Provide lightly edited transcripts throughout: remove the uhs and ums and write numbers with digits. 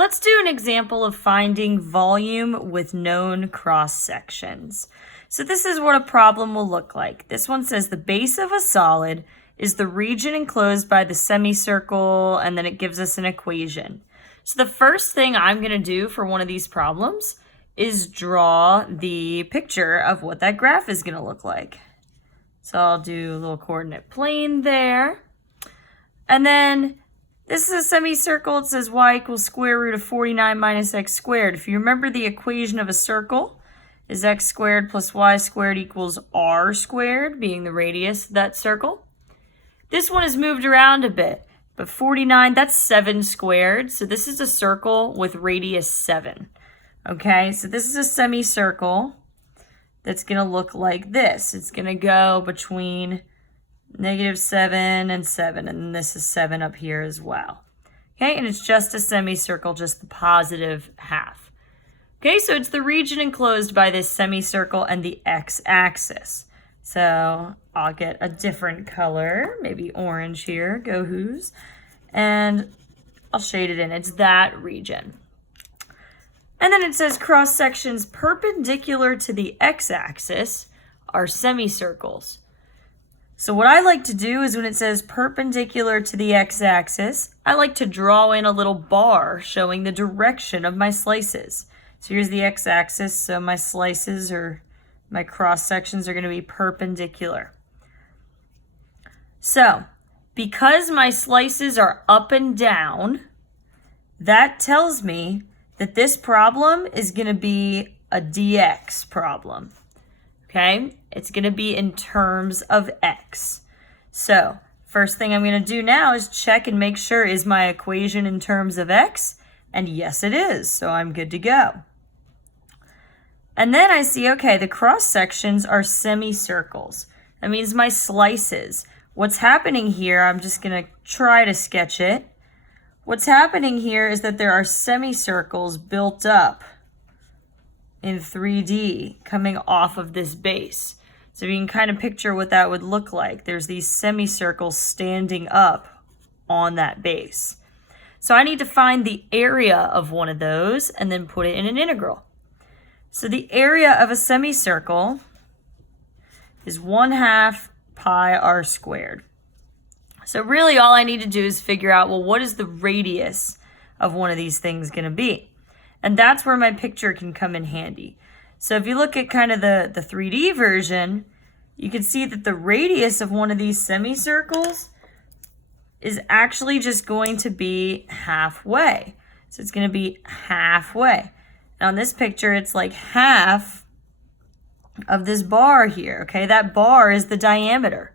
Let's do an example of finding volume with known cross sections. So this is what a problem will look like. This one says the base of a solid is the region enclosed by the semicircle, and then it gives us an equation. So the first thing I'm going to do for one of these problems is draw the picture of what that graph is going to look like. So I'll do a little coordinate plane there. And then this is a semicircle. It says y equals square root of 49 minus x squared. If you remember the equation of a circle is x squared plus y squared equals r squared, being the radius of that circle. This one is moved around a bit, but 49, that's 7 squared. So this is a circle with radius 7. Okay, so this is a semicircle that's going to look like this. It's going to go between -7 and 7, and this is 7 up here as well. Okay, and it's just a semicircle, just the positive half. Okay, so it's the region enclosed by this semicircle and the x-axis. So I'll get a different color, maybe orange here, go who's, and I'll shade it in. It's that region. And then it says cross sections perpendicular to the x-axis are semicircles. So what I like to do is when it says perpendicular to the x-axis, I like to draw in a little bar showing the direction of my slices. So here's the x-axis, so my slices or my cross sections are going to be perpendicular. So because my slices are up and down, that tells me that this problem is going to be a dx problem. Okay, it's going to be in terms of x. So first thing I'm going to do now is check and make sure, is my equation in terms of x? And yes, it is, so I'm good to go. And then I see, okay, the cross sections are semicircles. That means my slices. What's happening here, I'm just going to try to sketch it. What's happening here is that there are semicircles built up in 3D coming off of this base. So you can kind of picture what that would look like. There's these semicircles standing up on that base. So I need to find the area of one of those and then put it in an integral. So the area of a semicircle is 1/2 pi r squared. So really all I need to do is figure out, well, what is the radius of one of these things going to be? And that's where my picture can come in handy. So if you look at kind of the 3D version, you can see that the radius of one of these semicircles is actually just going to be halfway. So it's going to be halfway. And on this picture, it's like half of this bar here, okay? That bar is the diameter.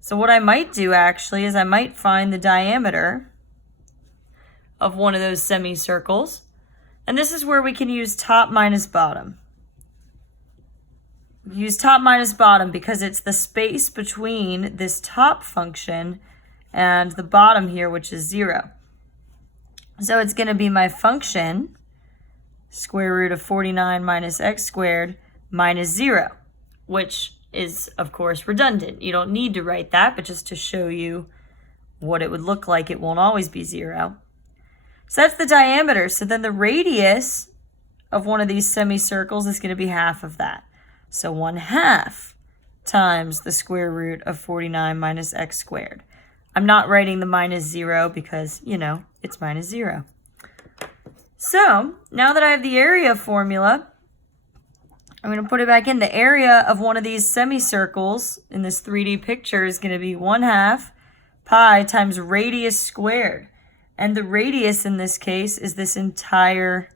So what I might do actually is I might find the diameter of one of those semicircles. And this is where we can use top minus bottom. Use top minus bottom because it's the space between this top function and the bottom here, which is 0. So it's going to be my function, square root of 49 minus x squared minus 0, which is, of course, redundant. You don't need to write that, but just to show you what it would look like, it won't always be 0. So that's the diameter. So then the radius of one of these semicircles is going to be half of that. So 1/2 times the square root of 49 minus x squared. I'm not writing the minus 0 because, you know, it's minus 0. So now that I have the area formula, I'm going to put it back in. The area of one of these semicircles in this 3D picture is going to be 1/2 pi times radius squared. And the radius in this case is this entire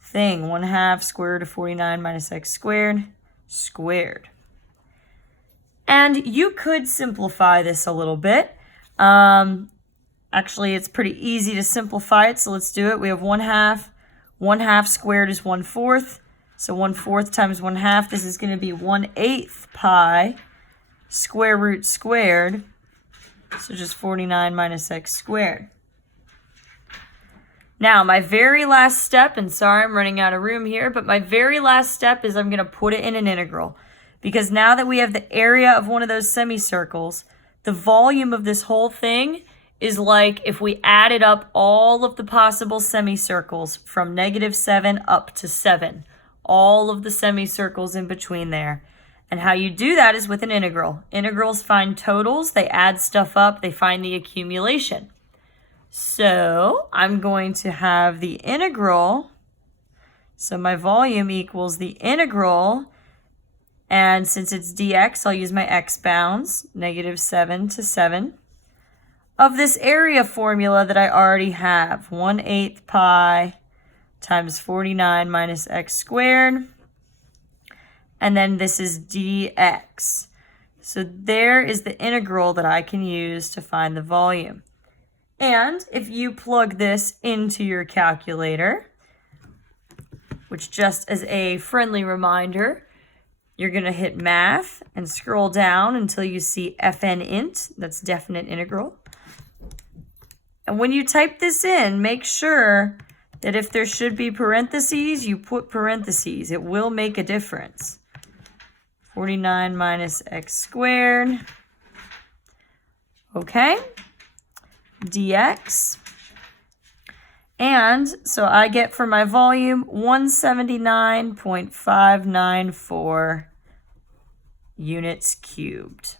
thing, 1/2 square root of 49 minus x squared squared. And you could simplify this a little bit. Actually, it's pretty easy to simplify it, so let's do it. We have 1/2. 1/2 squared is 1/4. So 1/4 times 1/2, this is going to be 1/8 pi square root squared. So just 49 minus x squared. Now, my very last step, and sorry I'm running out of room here, but my very last step is I'm going to put it in an integral. Because now that we have the area of one of those semicircles, the volume of this whole thing is like if we added up all of the possible semicircles from -7 up to 7. All of the semicircles in between there. And how you do that is with an integral. Integrals find totals, they add stuff up, they find the accumulation. So I'm going to have the integral, so my volume equals the integral, and since it's dx, I'll use my x bounds, -7 to 7, of this area formula that I already have, 1/8 pi times 49 minus x squared. And then this is dx. So there is the integral that I can use to find the volume. And if you plug this into your calculator, which just as a friendly reminder, you're going to hit math and scroll down until you see FN int, that's definite integral. And when you type this in, make sure that if there should be parentheses, you put parentheses. It will make a difference. 49 minus x squared. Okay. Dx. And so I get for my volume 179.594 units cubed.